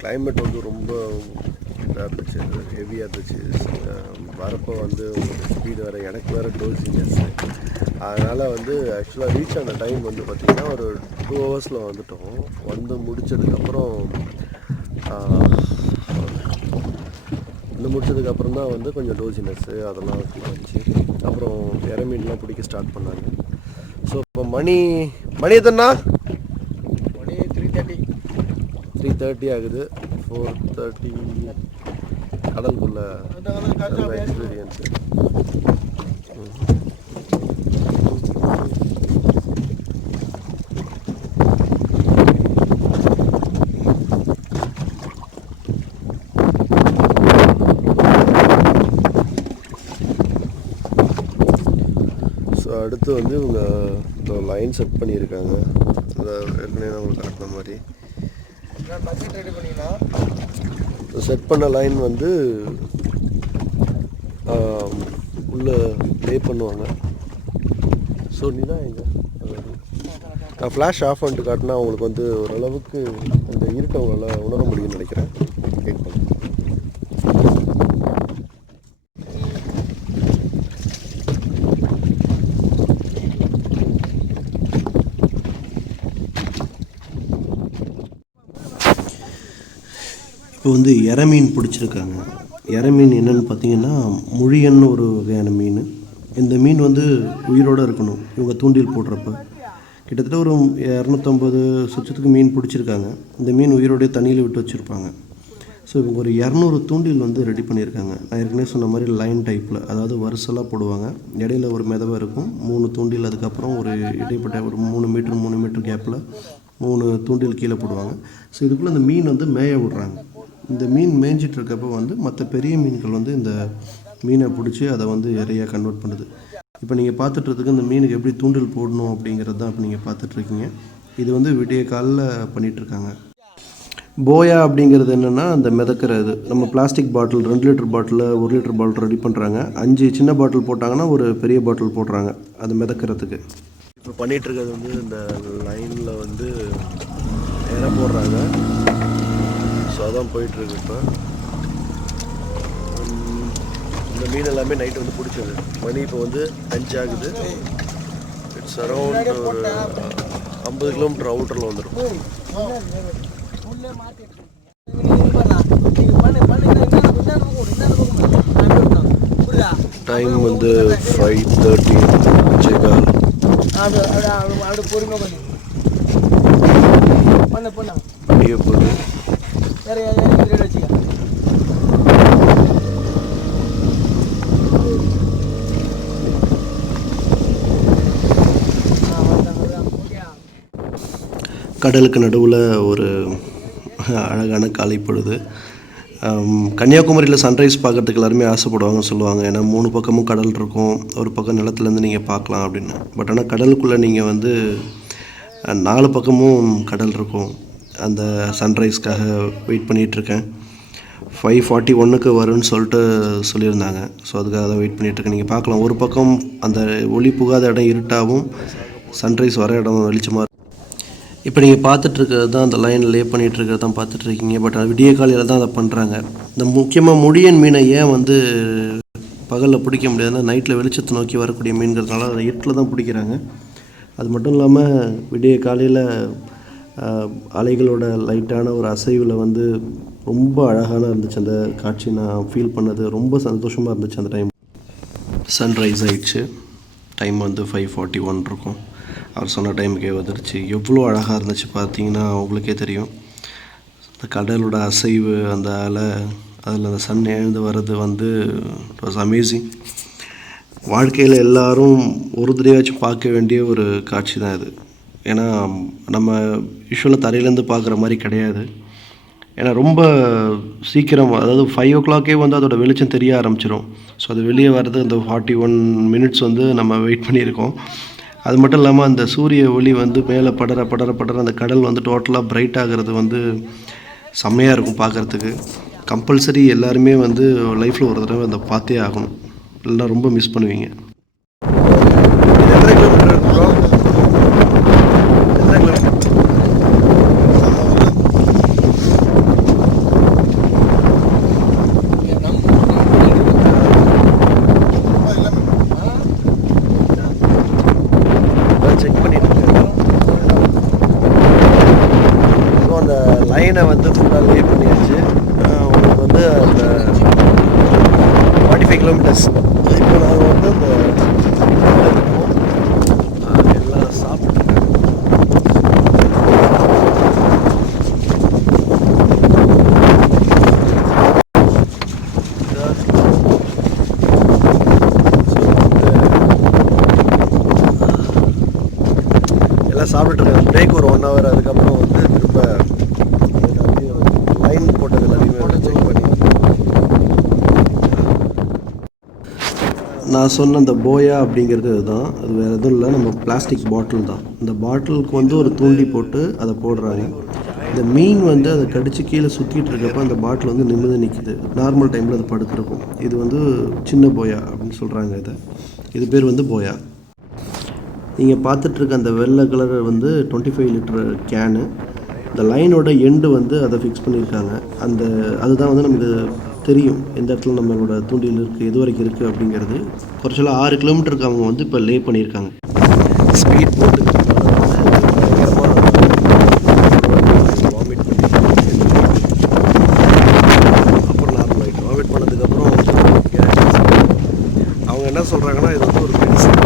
Climate வந்து ரொம்ப இதாக இருந்துச்சு, ஹெவியாக இருந்துச்சு. வரப்போ வந்து ஸ்பீடு வேறு, எனக்கு வேறு டோசினஸ். அதனால் வந்து ஆக்சுவலாக ரீச் ஆன டைம் வந்து பார்த்திங்கன்னா ஒரு 2 hours வந்துட்டோம். வந்து முடித்ததுக்கப்புறம் தான் வந்து கொஞ்சம் டோசினஸ்ஸு அதெல்லாம் வந்துச்சு. அப்புறம் மீன்லாம் பிடிக்க ஸ்டார்ட் பண்ணாங்க. ஸோ இப்போ மணி எத்தனா? மணி 3:30 ஆகுது. 4:30 கடலுக்குள்ள எக்ஸ்பீரியன்ஸு. ஸோ அடுத்து வந்து இவங்க லைன் செட் பண்ணியிருக்காங்க. அதை ஏற்கனவே உங்களுக்கு காட்டின மாதிரி செட் பண்ண லைன் வந்து உள்ளே ப்ளே பண்ணுவாங்க. ஸோ நீ தான் எங்கே நான் ஃப்ளாஷ் ஆஃப் பண்ணிட்டு காட்டினா அவங்களுக்கு வந்து ஓரளவுக்கு அந்த இருட்டை அவங்களால உணர முடியும்னு நினைக்கிறேன். வெயிட் பண்ணு. இப்போ வந்து எரை மீன் பிடிச்சிருக்காங்க. எரை மீன் என்னென்னு பார்த்தீங்கன்னா முழியன்னு ஒரு வகையான மீன். இந்த மீன் வந்து உயிரோடு இருக்கணும். இவங்க தூண்டில் போடுறப்ப கிட்டத்தட்ட ஒரு 250 சுற்றத்துக்கு மீன் பிடிச்சிருக்காங்க. இந்த மீன் உயிரோடைய தண்ணியில் விட்டு வச்சுருப்பாங்க. ஸோ இவங்க ஒரு 200 தூண்டில் வந்து ரெடி பண்ணியிருக்காங்க. நான் ஏற்கனவே சொன்ன மாதிரி லைன் டைப்பில், அதாவது வரிசலாக போடுவாங்க. இடையில ஒரு மிதவை இருக்கும், 3 தூண்டில். அதுக்கப்புறம் ஒரு இடைப்பட்ட ஒரு 3 மீட்டர் கேப்பில் 3 தூண்டில் கீழே போடுவாங்க. ஸோ இதுக்குள்ளே இந்த மீன் வந்து மேய விடுறாங்க. இந்த மீன் மேய்ஞ்சிட்டு இருக்கப்போ வந்து மற்ற பெரிய மீன்கள் வந்து இந்த மீனை பிடிச்சி அதை வந்து இறையாக கன்வெர்ட் பண்ணுது. இப்போ நீங்கள் பார்த்துட்றதுக்கு இந்த மீனுக்கு எப்படி தூண்டில் போடணும் அப்படிங்கிறது தான் இப்போ நீங்கள் பார்த்துட்ருக்கீங்க. இது வந்து விடிய காலில் பண்ணிகிட்ருக்காங்க. போயா அப்படிங்கிறது என்னென்னா அந்த மிதக்கிறது. நம்ம plastic bottle 2 litre bottle 1 litre bottle ready பண்ணுறாங்க. 5 சின்ன பாட்டில் போட்டாங்கன்னா ஒரு பெரிய பாட்டில் போடுறாங்க அது மிதக்கிறதுக்கு. இப்போ பண்ணிகிட்ருக்கிறது வந்து இந்த லைனில் வந்து இறை போடுறாங்க. ஸோ அதான் போயிட்டுருக்கு. இப்போ இந்த மீன் எல்லாமே நைட்டு வந்து பிடிச்சது. மணி இப்போ வந்து 5 ஆகுது. இட்ஸ் அரௌண்ட் ஒரு 50 கிலோமீட்டர் அவுட்டரில் வந்துடும். டைம் வந்து 5:30 முடிய போகுது. கடலுக்கு நடுவில் ஒரு அழகான காலை பொழுது. கன்னியாகுமரியில் சன்ரைஸ் பார்க்குறதுக்கு எல்லாருமே ஆசைப்படுவாங்கன்னு சொல்லுவாங்க. ஏன்னா 3 பக்கமும் கடல் இருக்கும், ஒரு பக்கம் நிலத்துலேருந்து நீங்கள் பார்க்கலாம் அப்படின்னு. பட் ஆனால் கடலுக்குள்ளே நீங்கள் வந்து 4 பக்கமும் கடல் இருக்கும். அந்த சன்ரைஸ்க்காக வெயிட் பண்ணிகிட்ருக்கேன். 5:41 வரும்னு சொல்லியிருந்தாங்க. ஸோ அதுக்காக தான் வெயிட் பண்ணிகிட்ருக்கேன். நீங்கள் பார்க்கலாம், ஒரு பக்கம் அந்த ஒளி புகாத இடம் இருட்டாகவும் சன்ரைஸ் வர இடம் வெளிச்சமாக. இப்போ நீங்கள் பார்த்துட்ருக்கிறது தான் அந்த லைன் லே பண்ணிகிட்ருக்கிறது தான் பார்த்துட்ருக்கீங்க. பட் அது விடிய காலையில் தான் அதை பண்ணுறாங்க. இந்த முக்கியமாக முடியன் மீனை ஏன் வந்து பகலில் பிடிக்க முடியாதுன்னா, நைட்டில் வெளிச்சத்தை நோக்கி வரக்கூடிய மீன்கிறதுனால அதை இருட்டில் தான் பிடிக்கிறாங்க. அது மட்டும் இல்லாமல் விடிய காலையில் அலைகளோட லைட்டான ஒரு அசைவில் வந்து ரொம்ப அழகான இருந்துச்சு அந்த காட்சி. நான் ஃபீல் பண்ணது ரொம்ப சந்தோஷமாக இருந்துச்சு அந்த டைம். சன்ரைஸ் ஆயிடுச்சு. டைம் வந்து 5:41 இருக்கும். அவர் சொன்ன டைமுக்கே வந்துடுச்சு. எவ்வளோ அழகாக இருந்துச்சு பார்த்தீங்கன்னா உங்களுக்கே தெரியும். அந்த கடலோட அசைவு, அந்த அலை, அதில் அந்த சன் எழுந்து வர்றது வந்து இட் வாஸ் அமேசிங். வாழ்க்கையில் எல்லோரும் ஒரு தடவையாச்சும் பார்க்க வேண்டிய ஒரு காட்சி தான் இது. ஏன்னா நம்ம யூஸ்வலாக தரையிலேருந்து பார்க்குற மாதிரி கிடையாது. ஏன்னா ரொம்ப சீக்கிரம், அதாவது 5 o'clock வந்து அதோடய வெளிச்சம் தெரிய ஆரம்பிச்சிடும். ஸோ அது வெளியே வர்றது அந்த 41 minutes வந்து நம்ம வெயிட் பண்ணியிருக்கோம். அது மட்டும் இல்லாமல் அந்த சூரிய ஒளி வந்து மேலே படர படர படர அந்த கடல் வந்து டோட்டலாக பிரைட் ஆகிறது வந்து செம்மையாக இருக்கும் பார்க்குறதுக்கு. கம்பல்சரி எல்லாருமே வந்து லைஃப்பில் ஒரு தடவை அதை பார்த்தே ஆகணும். இல்லைன்னா ரொம்ப மிஸ் பண்ணுவீங்க. செக் பண்ணிட்டு இருக்கேன். அந்த லைனை வந்து ஃபுல்லாக லே பண்ணியாச்சு. உங்களுக்கு வந்து அந்த 45 kilometers. இப்போ நாங்கள் வந்து அந்த எல்லாம் சாப்பிட்டுருக்கேன். எல்லாம் சாப்பிட்டுருக்கேன். பிரேக் ஒரு 1 hour. அதுக்கப்புறம் வந்து திரும்ப லைன் போட்டது எல்லாத்தையுமே செக் பண்ணி நான் சொன்ன அந்த போயா அப்படிங்கிறது இதுதான். அது வேறு எதுவும் இல்லை, நம்ம பிளாஸ்டிக் பாட்டில் தான். இந்த பாட்டிலுக்கு வந்து ஒரு தூண்டி போட்டு அதை போடுறாங்க. இந்த மீன் வந்து அதை கடித்து கீழே சுற்றிட்டு இருக்கப்போ அந்த பாட்டில் வந்து நிமிர்ந்து நிற்கிது. நார்மல் டைமில் அது படுத்துருக்கும். இது வந்து சின்ன போயா அப்படின்னு சொல்கிறாங்க. இது பேர் வந்து போயா. நீங்கள் பார்த்துட்ருக்க அந்த வெள்ளை கலர் வந்து 25 liter கேனு. இந்த லைனோட எண்டு வந்து அதை ஃபிக்ஸ் பண்ணியிருக்காங்க. அதுதான் வந்து நமக்கு தெரியும் எந்த இடத்துல நம்மளோட தூண்டில் இருக்குது, எது வரைக்கும் இருக்குது அப்படிங்கிறது. குறைச்சலாக 6 kilometerக்கு அவங்க வந்து இப்போ லே பண்ணியிருக்காங்க. ஸ்பீட் போட்டு வாமிட் பண்ணி அப்புறம் நார்மல் ஆகிட்டு. வாமிட் பண்ணதுக்கப்புறம் அவங்க என்ன சொல்கிறாங்கன்னா, இது வந்து ஒரு மெடிசன்.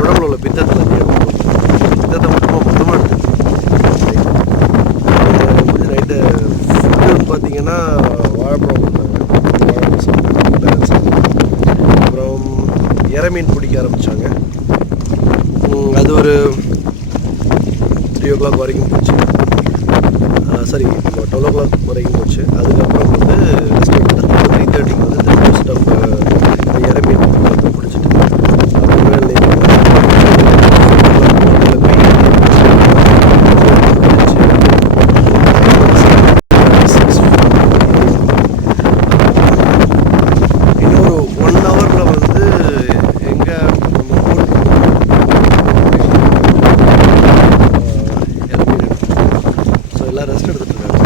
உடம்புல உள்ள பித்தத்தை மட்டுமா மொத்தமாக எடுத்து நைட்டு ஃபுட்டுன்னு பார்த்தீங்கன்னா வாழைப்பழம் கொடுத்தாங்க. அப்புறம் இறமீன் பிடிக்க ஆரம்பித்தாங்க. அது ஒரு 3 o'clock வரைக்கும் போச்சு. சரி, 12 o'clock வரைக்கும் போச்சு. அதுக்கப்புறம் வந்து 3:30 வந்து மோஸ்ட் ஆஃப் இறமீன் பிடிச்சிட்டு ரெஸ்ட் எடுத்துட்டு இருக்காங்க.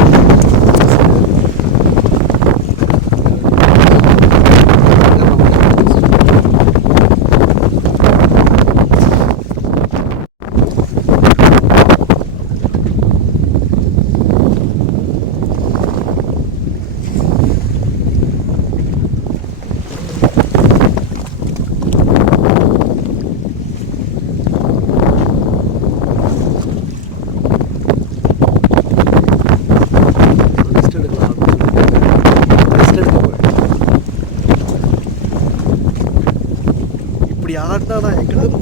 இப்படி ஆடினா நான் எங்கேயாவது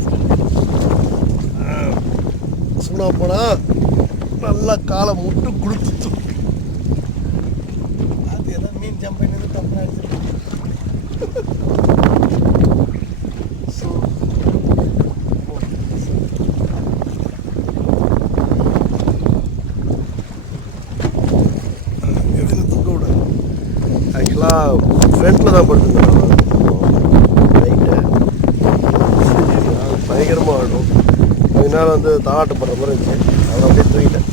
சொன்னா போனால் நல்லா காலை முட்டு கொடுத்து அது எதாவது மீன் ஜம்ப் பண்ணி தப்பு அடிச்சிருக்கு. ஸோ தூக்க விட ஆக்சுவலாக ஃப்ரண்ட்டில் தான் பயங்கரமாக ஆடும். கொஞ்ச மேலே வந்து தாளாட்டு பண்ணுற மாதிரி இருந்துச்சு, அதை அப்படியே தூக்கிட்டேன்.